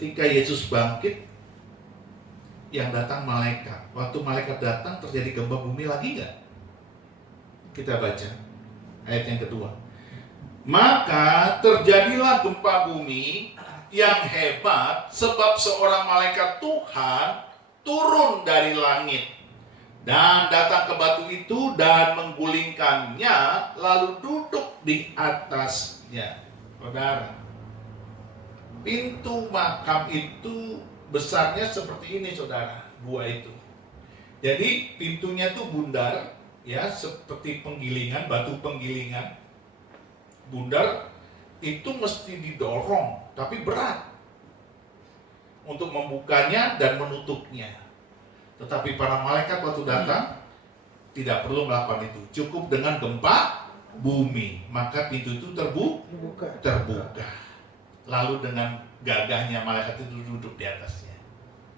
ketika Yesus bangkit, yang datang malaikat. Waktu malaikat datang terjadi gempa bumi lagi nggak? Kita baca ayat yang kedua. Maka terjadilah gempa bumi yang hebat sebab seorang malaikat Tuhan turun dari langit dan datang ke batu itu dan menggulingkannya lalu duduk di atasnya. Saudara, pintu makam itu besarnya seperti ini, saudara, gua itu. Jadi pintunya tuh bundar, ya, seperti penggilingan, batu penggilingan. Bundar itu mesti didorong, tapi berat untuk membukanya dan menutupnya. Tetapi para malaikat waktu datang tidak perlu melakukan itu, cukup dengan gempa bumi, maka pintu itu terbuka. Lalu dengan gagahnya malaikat itu duduk di atasnya.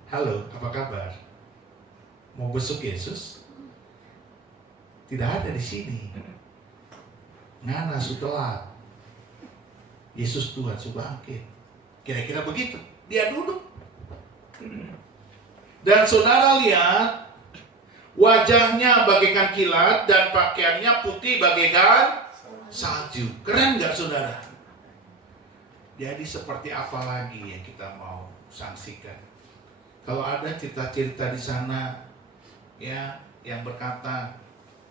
Halo, apa kabar? Mau besuk Yesus? Tidak ada di sini. Ngana telat. Yesus Tuhan sudah bangkit. Kira-kira begitu. Dia duduk. Dan saudara lihat, wajahnya bagaikan kilat dan pakaiannya putih bagaikan salju. Keren nggak, saudara? Jadi seperti apa lagi yang kita mau saksikan? Kalau ada cerita-cerita di sana, ya, yang berkata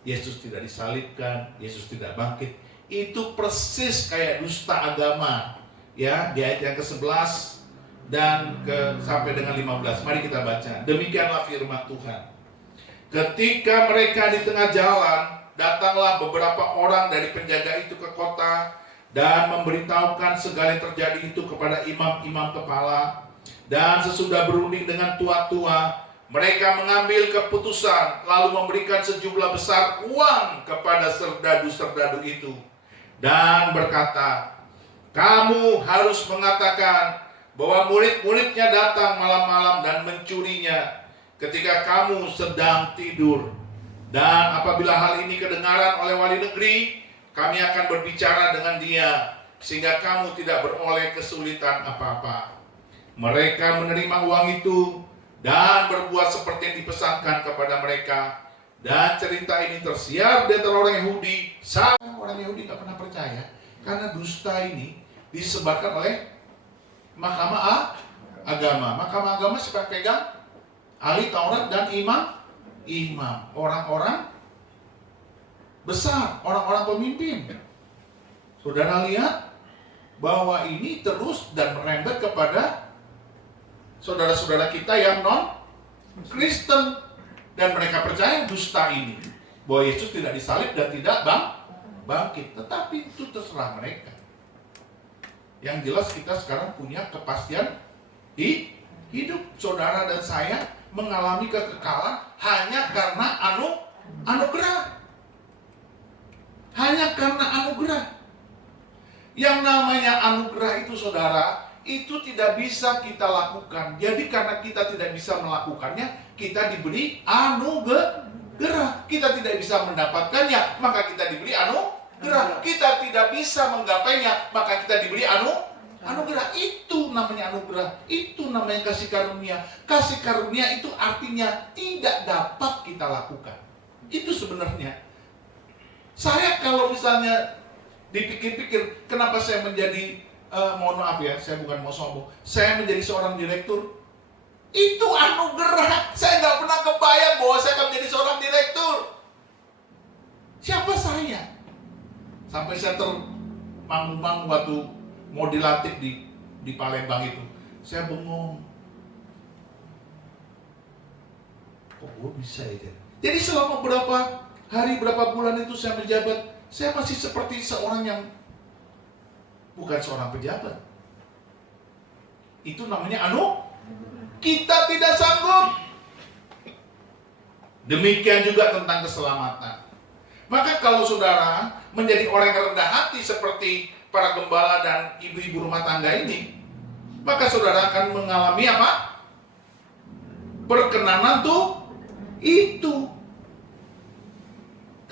Yesus tidak disalibkan, Yesus tidak bangkit, itu persis kayak dusta agama, ya, di ayat yang ke-11 dan sampai dengan 15. Mari kita baca. Demikianlah firman Tuhan. Ketika mereka di tengah jalan, datanglah beberapa orang dari penjaga itu ke kota dan memberitahukan segala yang terjadi itu kepada imam-imam kepala. Dan sesudah berunding dengan tua-tua, mereka mengambil keputusan lalu memberikan sejumlah besar uang kepada serdadu-serdadu itu dan berkata, kamu harus mengatakan bahwa murid-muridnya datang malam-malam dan mencurinya ketika kamu sedang tidur. Dan apabila hal ini kedengaran oleh wali negeri, kami akan berbicara dengan dia sehingga kamu tidak beroleh kesulitan apa-apa. Mereka menerima uang itu dan berbuat seperti yang dipesankan kepada mereka. Dan cerita ini tersiar di antara orang Yahudi. Orang Yahudi tak pernah percaya karena dusta ini disebarkan oleh Mahkamah Agama. Mahkamah Agama siapa pegang? Ahli Taurat dan imam. Orang-orang besar, orang-orang pemimpin. Saudara lihat bahwa ini terus dan merembet kepada saudara-saudara kita yang non-Kristen, dan mereka percaya dusta ini, bahwa Yesus tidak disalib dan tidak bangkit. Tetapi itu terserah mereka. Yang jelas kita sekarang punya kepastian hidup. Saudara dan saya mengalami kekekalan hanya karena anugerah. Hanya karena anugerah. Yang namanya anugerah itu, saudara, itu tidak bisa kita lakukan. Jadi karena kita tidak bisa melakukannya, kita diberi anugerah. Kita tidak bisa mendapatkannya, maka kita diberi anugerah. Kita tidak bisa menggapainya, maka kita diberi anugerah. Itu namanya anugerah. Itu namanya kasih karunia. Kasih karunia itu artinya tidak dapat kita lakukan. Itu sebenarnya. Saya kalau misalnya dipikir-pikir, kenapa saya menjadi mohon maaf ya, saya bukan mau sombong, saya menjadi seorang direktur, itu anugerah. Saya nggak pernah kebayang bahwa saya akan menjadi seorang direktur. Siapa saya? Sampai saya termangu-mangu waktu mau dilantik di Palembang itu. Saya bengong. Kok gue bisa ya? Jadi selama berapa hari, berapa bulan itu saya menjabat, saya masih seperti seorang yang bukan seorang pejabat. Itu namanya kita tidak sanggup. Demikian juga tentang keselamatan. Maka kalau saudara menjadi orang yang rendah hati seperti para gembala dan ibu-ibu rumah tangga ini, maka saudara akan mengalami apa? Perkenanan itu.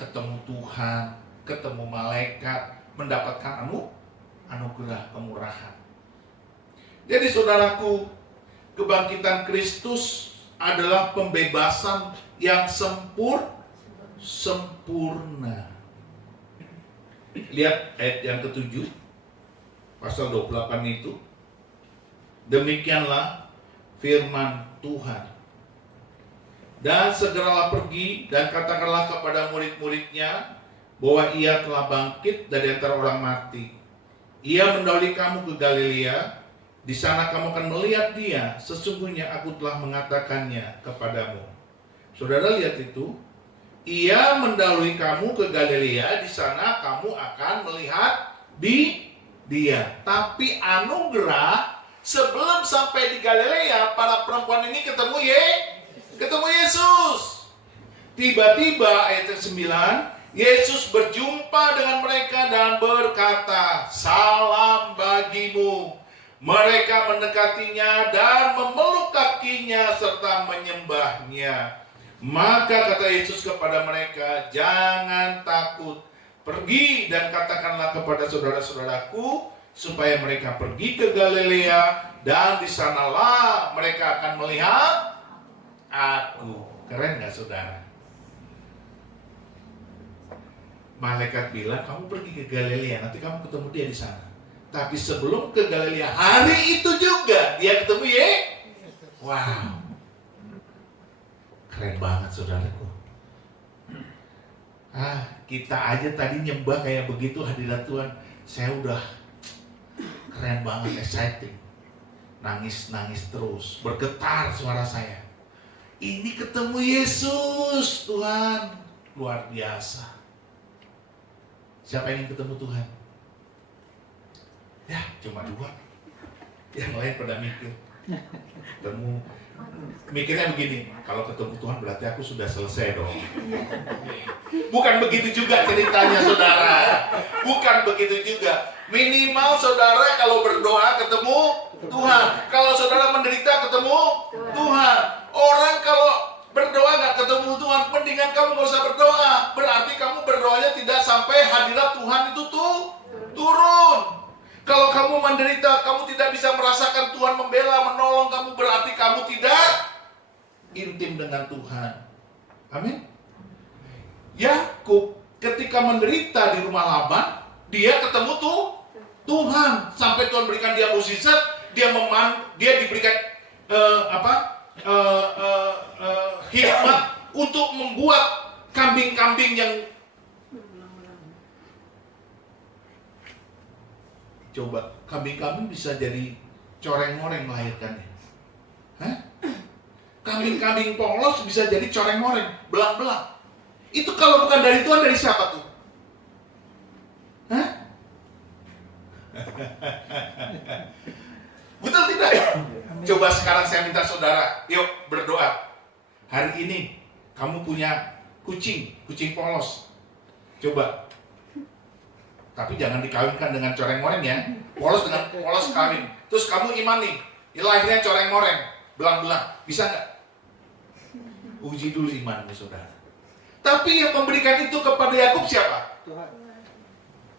Ketemu Tuhan, ketemu malaikat, mendapatkan anugerah kemurahan. Jadi saudaraku, kebangkitan Kristus adalah pembebasan yang sempurna. Lihat ayat yang ke-7, pasal 28 itu. Demikianlah firman Tuhan. Dan segeralah pergi dan katakanlah kepada murid-muridnya bahwa ia telah bangkit dari antara orang mati. Ia mendahului kamu ke Galilea. Di sana kamu akan melihat dia. Sesungguhnya aku telah mengatakannya kepadamu. Saudara lihat itu. Ia mendahului kamu ke Galilea. Di sana kamu akan melihat dia. Tapi anugerah, sebelum sampai di Galilea, para perempuan ini ketemu Yesus. Tiba-tiba ayat 9, Yesus berjumpa dengan mereka dan berkata, "Salam bagimu." Mereka mendekatinya dan memeluk kakinya serta menyembahnya. Maka kata Yesus kepada mereka, "Jangan takut. Pergi dan katakanlah kepada saudara-saudaraku supaya mereka pergi ke Galilea, dan di sanalah mereka akan melihat aku." Keren gak saudara? Malaikat bilang, "Kamu pergi ke Galilea, nanti kamu ketemu dia di sana." Tapi sebelum ke Galilea, hari itu juga dia ketemu Wow. Keren banget saudaraku. Kita aja tadi nyembah kayak begitu hadirat Tuhan. Saya udah keren banget, exciting. Nangis terus, bergetar suara saya. Ini ketemu Yesus, Tuhan. Luar biasa. Siapa yang ingin ketemu Tuhan? Ya, cuma 2. Yang lain pada mikir. Mikirnya begini, kalau ketemu Tuhan berarti aku sudah selesai dong. Bukan begitu juga ceritanya saudara. Bukan begitu juga. Minimal saudara kalau berdoa ketemu Tuhan. Kalau saudara menderita ketemu Tuhan. Orang kalau berdoa gak ketemu Tuhan, mendingan kamu gak usah berdoa. Berarti kamu berdoanya tidak sampai hadirat Tuhan itu turun. Kalau kamu menderita, kamu tidak bisa merasakan Tuhan membela, menolong kamu, berarti kamu tidak intim dengan Tuhan. Amin. Yakub ketika menderita di rumah Laban, dia ketemu Tuhan. Sampai Tuhan berikan dia mukjizat, dia diberikan hikmat untuk membuat kambing-kambing yang coba, kambing-kambing bisa jadi coreng-moreng melahirkannya. Kambing-kambing polos bisa jadi coreng-moreng, belang-belang. Itu kalau bukan dari Tuhan, dari siapa tuh? Betul tidak? Coba sekarang saya minta saudara, yuk berdoa. Hari ini kamu punya kucing polos. Coba. Tapi jangan dikawinkan dengan coreng-moreng ya. Polos dengan polos kawin. Terus kamu imani, lahirnya coreng-moreng, belang-belang. Bisa nggak? Uji dulu imanmu saudara. Tapi yang memberikan itu kepada Yakub siapa? Tuhan.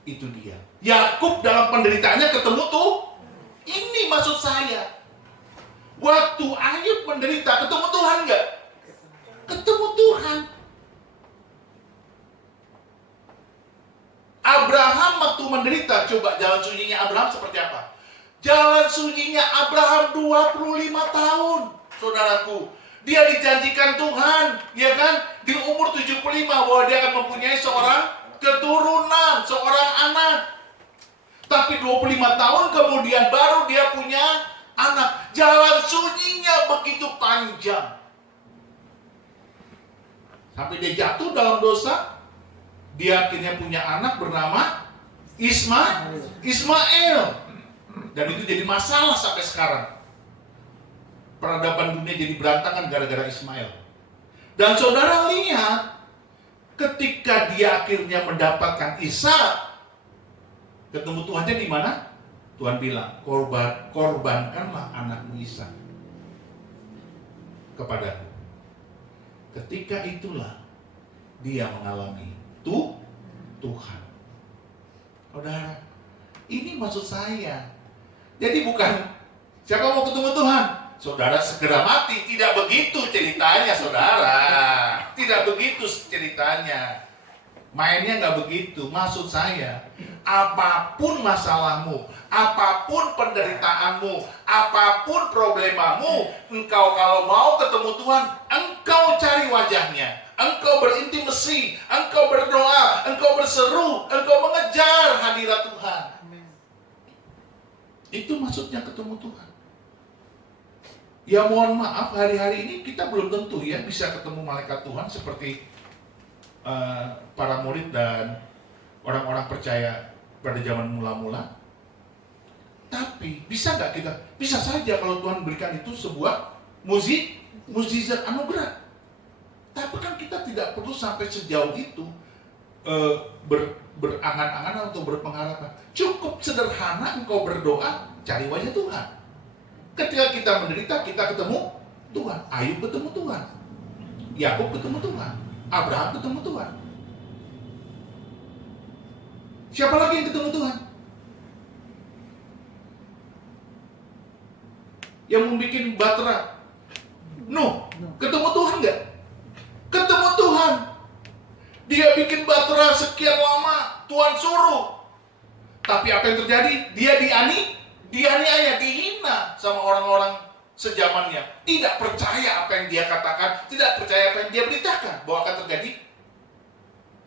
Itu dia. Yakub dalam penderitaannya ketemu tuh. Ini maksud saya. Waktu Ayub menderita, ketemu Tuhan nggak? Ketemu Tuhan. Abraham waktu menderita, coba jalan sunyinya Abraham seperti apa? Jalan sunyinya Abraham 25 tahun, saudaraku. Dia dijanjikan Tuhan, ya kan? Di umur 75 bahwa dia akan mempunyai seorang keturunan, seorang anak. Tapi 25 tahun kemudian baru dia punya anak. Jalan sunyinya begitu panjang. Sampai dia jatuh dalam dosa. Dia akhirnya punya anak bernama Ismail. Dan itu jadi masalah sampai sekarang. Peradaban dunia jadi berantakan gara-gara Ismail. Dan saudara lihat, ketika dia akhirnya mendapatkan Ishak, ketemu Tuhannya di mana? Tuhan bilang, korbankanlah anakmu Ishak kepadaku. Ketika itulah dia mengalami Tuhan. Saudara, ini maksud saya. Jadi bukan Siapa mau ketemu Tuhan? Saudara segera mati. Tidak begitu ceritanya, saudara. Tidak begitu ceritanya. Mainnya nggak begitu. Maksud saya, apapun masalahmu, apapun penderitaanmu, apapun problemamu, engkau kalau mau ketemu Tuhan, engkau cari wajahnya, engkau berintimasi, engkau berdoa, engkau berseru, engkau mengejar hadirat Tuhan. Itu maksudnya ketemu Tuhan. Ya mohon maaf, hari-hari ini kita belum tentu ya bisa ketemu malaikat Tuhan seperti para murid dan orang-orang percaya pada zaman mula-mula. Tapi bisa nggak kita? Bisa saja kalau Tuhan berikan itu sebuah mukjizat anugerah. Tapi kan kita tidak perlu sampai sejauh itu berangan-angan atau berpengharapan. Cukup sederhana engkau berdoa, cari wajah Tuhan. Ketika kita menderita, kita ketemu Tuhan. Ayub ketemu Tuhan, Yakub ketemu Tuhan, Abraham ketemu Tuhan. Siapa lagi yang ketemu Tuhan? Yang membuat Batra Nuh, ketemu Tuhan nggak? Ketemu Tuhan. Dia bikin Batra sekian lama, Tuhan suruh. Tapi apa yang terjadi? Dia dianiaya, dihina sama orang-orang sejamannya. Tidak percaya apa yang dia katakan, tidak percaya apa yang dia beritakan bahwa akan terjadi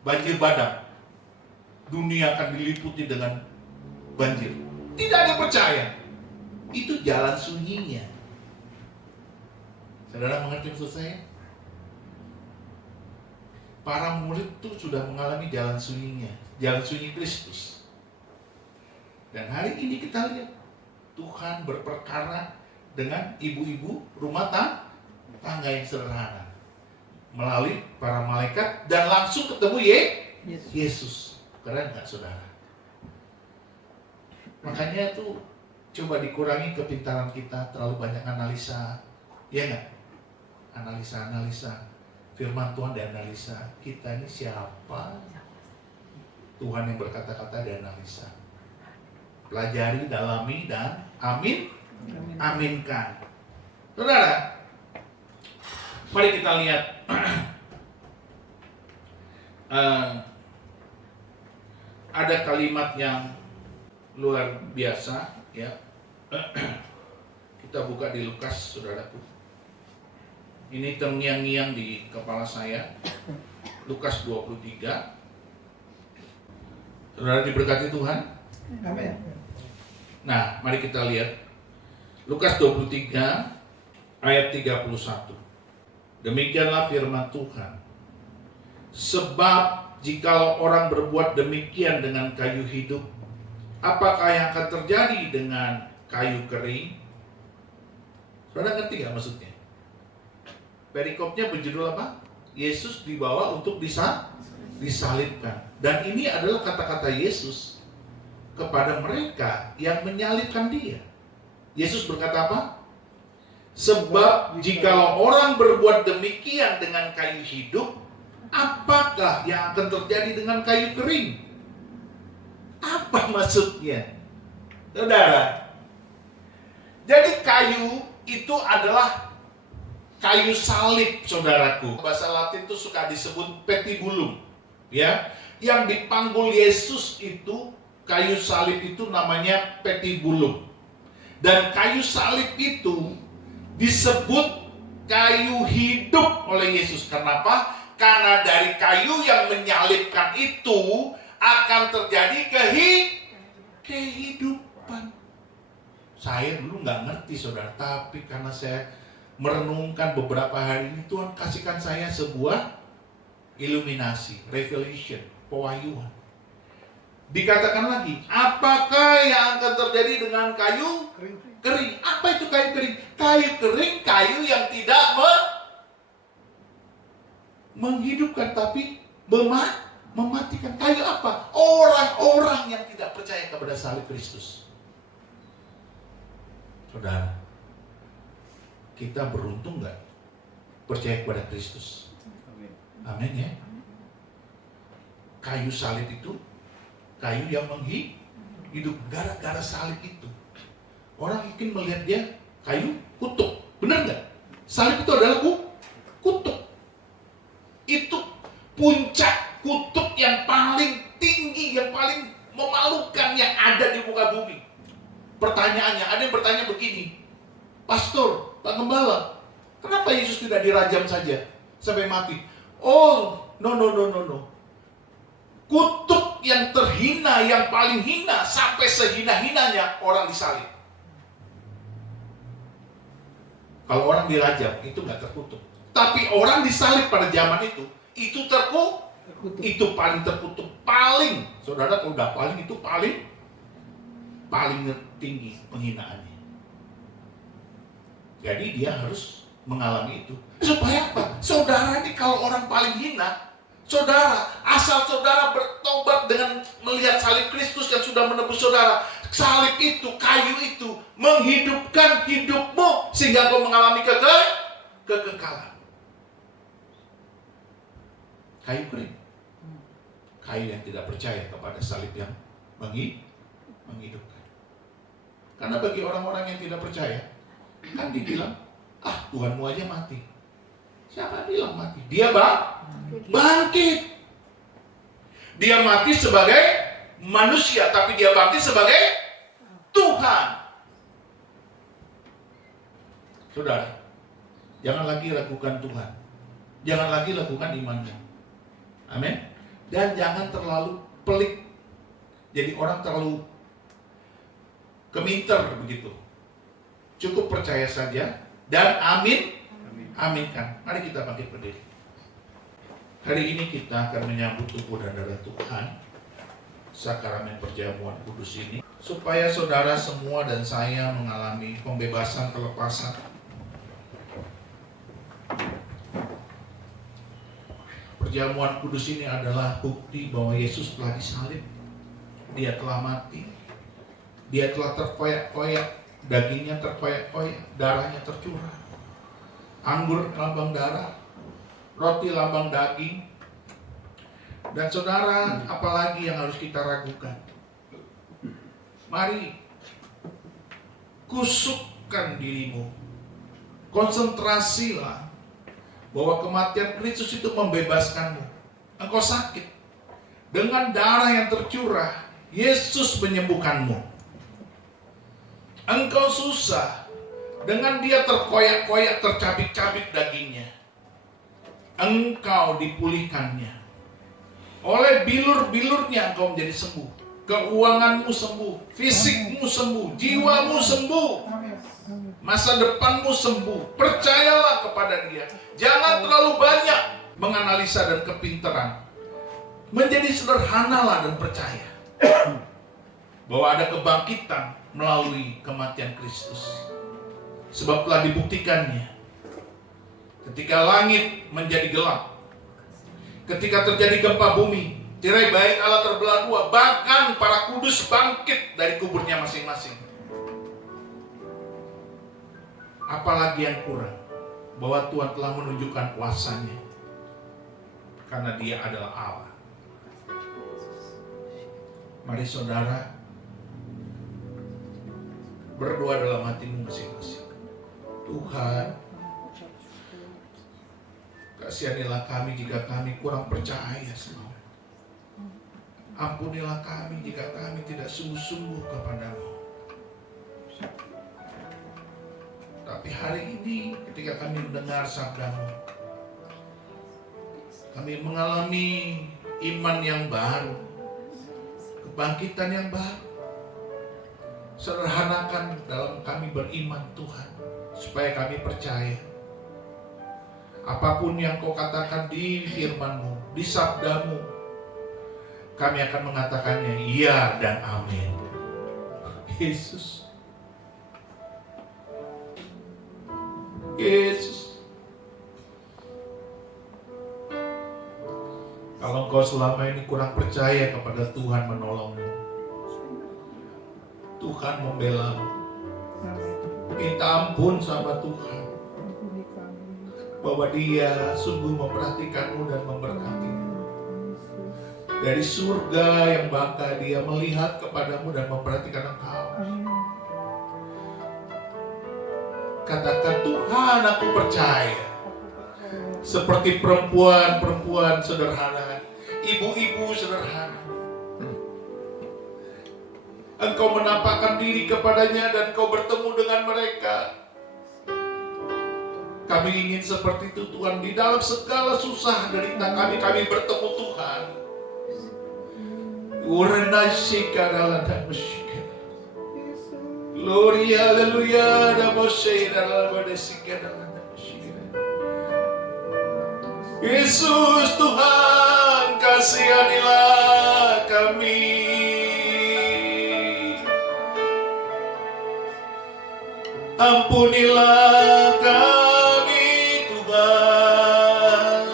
banjir bandang. Dunia akan diliputi dengan banjir. Tidak ada yang percaya. Itu jalan sunyinya. Saudara mengerti maksud saya? Para murid itu sudah mengalami jalan sunyinya, jalan sunyi Kristus. Dan hari ini kita lihat Tuhan berperkara dengan ibu-ibu rumah tangga yang sederhana melalui para malaikat dan langsung ketemu Yesus. Keren nggak saudara? Makanya tuh coba dikurangi kepintaran kita, terlalu banyak analisa, ya nggak? Analisa firman Tuhan dianalisa. Kita ini siapa? Tuhan yang berkata-kata dianalisa. Pelajari, dalami, dan aminkan. Saudara, mari kita lihat ada kalimat yang luar biasa ya. Kita buka di Lukas, saudaraku. Ini terngiang-ngiang di kepala saya. Lukas 23. Saudara diberkati Tuhan. Amin. Nah, mari kita lihat Lukas 23 ayat 31. Demikianlah firman Tuhan. Sebab jikalau orang berbuat demikian dengan kayu hidup, apakah yang akan terjadi dengan kayu kering? Saudara ngerti gak maksudnya? Perikopnya berjudul apa? Yesus dibawa untuk disalibkan. Dan ini adalah kata-kata Yesus kepada mereka yang menyalibkan dia. Yesus berkata apa? Sebab jikalau orang berbuat demikian dengan kayu hidup, apakah yang akan terjadi dengan kayu kering? Apa maksudnya? Saudara, jadi kayu itu adalah kayu salib, saudaraku. Bahasa Latin itu suka disebut petibulum, ya. Yang dipanggul Yesus itu kayu salib itu namanya petibulum. Dan kayu salib itu disebut kayu hidup oleh Yesus. Kenapa? Karena dari kayu yang menyalibkan itu akan terjadi kehidupan. Saya dulu nggak ngerti saudara, tapi karena saya merenungkan beberapa hari ini, Tuhan kasihkan saya sebuah iluminasi, revelation, pewahyuan. Dikatakan lagi, apakah yang akan terjadi dengan kayu kering? Apa itu kayu kering? Kayu kering, kayu yang tidak menghidupkan tapi mematikan. Kayu apa? Orang-orang yang tidak percaya kepada salib Kristus. Saudara, kita beruntung nggak percaya kepada Kristus? Amin ya. Kayu salib itu kayu yang menghidup. Gara-gara salib itu Orang mungkin melihat dia kayu kutuk. Benar nggak? Salib itu adalah kutuk. Itu puncak kutuk yang paling tinggi, yang paling memalukan yang ada di muka bumi. Pertanyaannya, ada yang bertanya begini, Pastor, Pak Gembala, kenapa Yesus tidak dirajam saja sampai mati? Oh, no. Kutuk yang terhina, yang paling hina, sampai sehina-hinanya orang disalib. Kalau orang dirajam, itu nggak terkutuk. Tapi orang disalib pada zaman itu terkutuk. Itu paling terkutuk. Paling, saudara, kalau udah paling, itu paling tinggi penghinaannya. Jadi dia harus mengalami itu. Supaya apa? Saudara ini kalau orang paling hina, saudara, asal saudara bertobat dengan melihat salib Kristus yang sudah menebus saudara, salib itu, kayu itu menghidupkan hidupmu sehingga kau mengalami kekekalan. Kayu kering, kayu yang tidak percaya kepada salib yang menghidupkan. Karena bagi orang-orang yang tidak percaya, kan dibilang, Tuhanmu aja mati. Siapa bilang mati? Dia bangkit. Dia mati sebagai manusia, tapi dia bangkit sebagai Tuhan. Saudara, jangan lagi ragukan Tuhan. Jangan lagi lakukan imanmu. Amin. Dan jangan terlalu pelik. Jadi orang terlalu keminter begitu. Cukup percaya saja dan aminkan. Mari kita bangkit berdiri. Hari ini kita akan menyambut tubuh dan darah Tuhan, sakramen perjamuan kudus ini, supaya saudara semua dan saya mengalami pembebasan, kelepasan. Perjamuan kudus ini adalah bukti bahwa Yesus telah disalib. Dia telah mati. Dia telah terkoyak-koyak, dagingnya terkoyak-koyak, darahnya tercurah. Anggur lambang darah, roti lambang daging. Dan saudara, apalagi yang harus kita ragukan? Mari kusukkan dirimu. Konsentrasilah bahwa kematian Kristus itu membebaskanmu. Engkau sakit, dengan darah yang tercurah, Yesus menyembuhkanmu. Engkau susah, dengan dia terkoyak-koyak, tercabik-cabik dagingnya, engkau dipulihkannya. Oleh bilur-bilurnya engkau menjadi sembuh. Keuanganmu sembuh, fisikmu sembuh, jiwamu sembuh, masa depanmu sembuh. Percayalah kepada dia. Jangan terlalu banyak menganalisa dan kepintaran. Menjadi sederhanalah dan percaya bahwa ada kebangkitan melalui kematian Kristus. Sebab telah dibuktikannya. Ketika langit menjadi gelap, ketika terjadi gempa bumi, tirai bait Allah terbelah dua, bahkan para kudus bangkit dari kuburnya masing-masing. Apalagi yang kurang? Bahwa Tuhan telah menunjukkan kuasanya, karena dia adalah Allah. Mari saudara berdoa dalam hatimu masing-masing. Tuhan, kasihanilah kami jika kami kurang percaya sama. Ampunilah kami jika kami tidak sungguh-sungguh kepadamu. Tapi hari ini ketika kami mendengar sabdamu, kami mengalami iman yang baru, kebangkitan yang baru. Sederhanakan dalam kami beriman Tuhan, supaya kami percaya apapun yang kau katakan di firman-Mu, di sabdamu, kami akan mengatakannya iya dan amin. Yesus, kalau engkau selama ini kurang percaya kepada Tuhan menolongmu, Tuhan membela-Mu, minta ampun sama Tuhan bahwa Dia sungguh memperhatikanmu dan memberkatimu. Dari surga yang bangka Dia melihat kepadamu dan memperhatikan engkau. Katakan, Tuhan, aku percaya. Seperti perempuan-perempuan sederhana, ibu-ibu sederhana, Engkau menampakkan diri kepadanya dan Engkau bertemu dengan mereka. Kami ingin seperti itu Tuhan. Di dalam segala susah derita kami bertemu Tuhan. Gloria, haleluya. Yesus Tuhan, kasihanilah kami. Ampunilah kami Tuhan.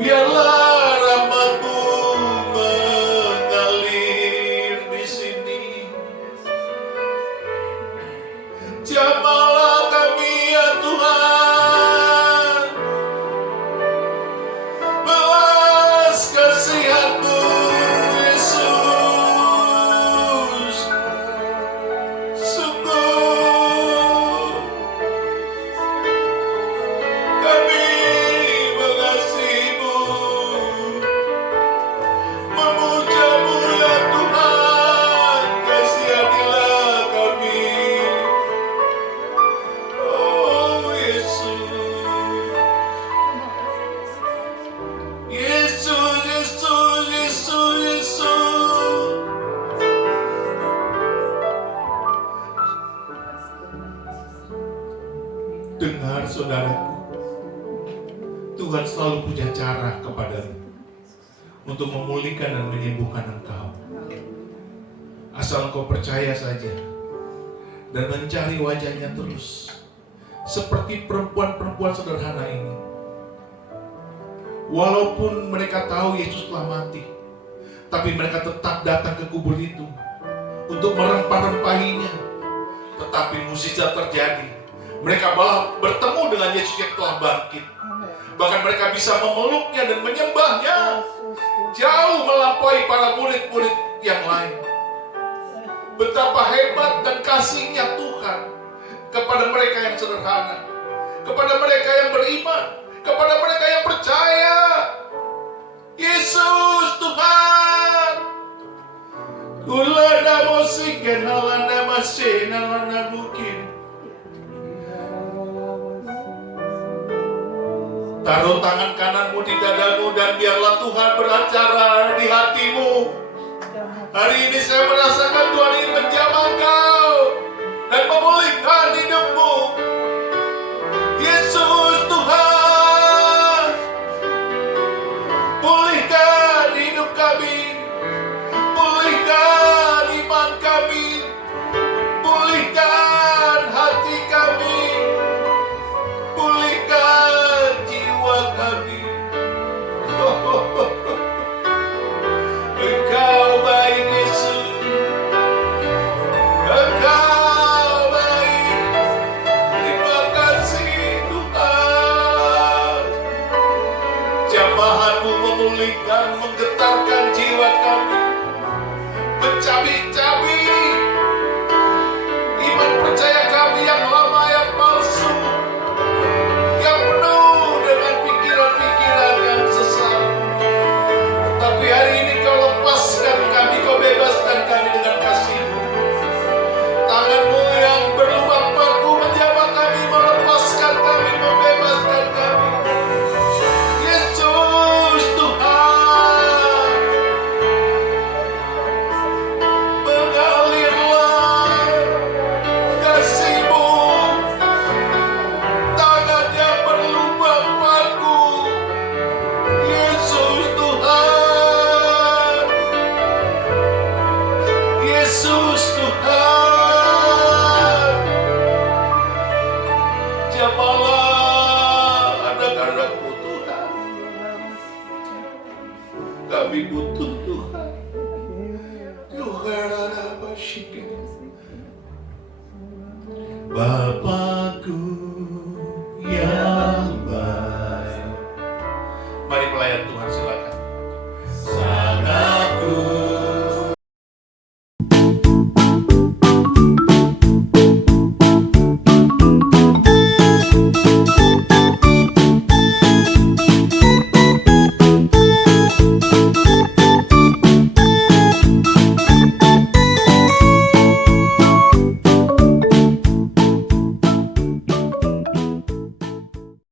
Biarlah rahmat-Mu mengalir di sini. Jamahlah kami ya Tuhan. Belas kasihan-Mu Yesus. Sungguh kami mengasihi-Mu, memuja-Mu ya Tuhan. Kasihanilah kami. Oh Yesus, Yesus, Yesus, Yesus, Yesus. Dengar saudaraku, Tuhan selalu punya cara kepadamu untuk memulihkan dan menyembuhkan engkau. Asal engkau percaya saja dan mencari wajahnya terus. Seperti perempuan-perempuan sederhana ini. Walaupun mereka tahu Yesus telah mati, tapi mereka tetap datang ke kubur itu untuk merempah-rempahinya. Tetapi mukjizat terjadi. Mereka malah bertemu dengan Yesus yang telah bangkit. Bahkan mereka bisa memeluknya dan menyembahnya jauh melampaui para murid-murid yang lain. Betapa hebat dan kasihnya Tuhan kepada mereka yang sederhana, kepada mereka yang beriman, kepada mereka yang percaya. Yesus Tuhan. Kulana mosiken alana masin alana mungkin. Taruh tangan kananmu di dadamu dan biarlah Tuhan beracara di hatimu. Hari ini saya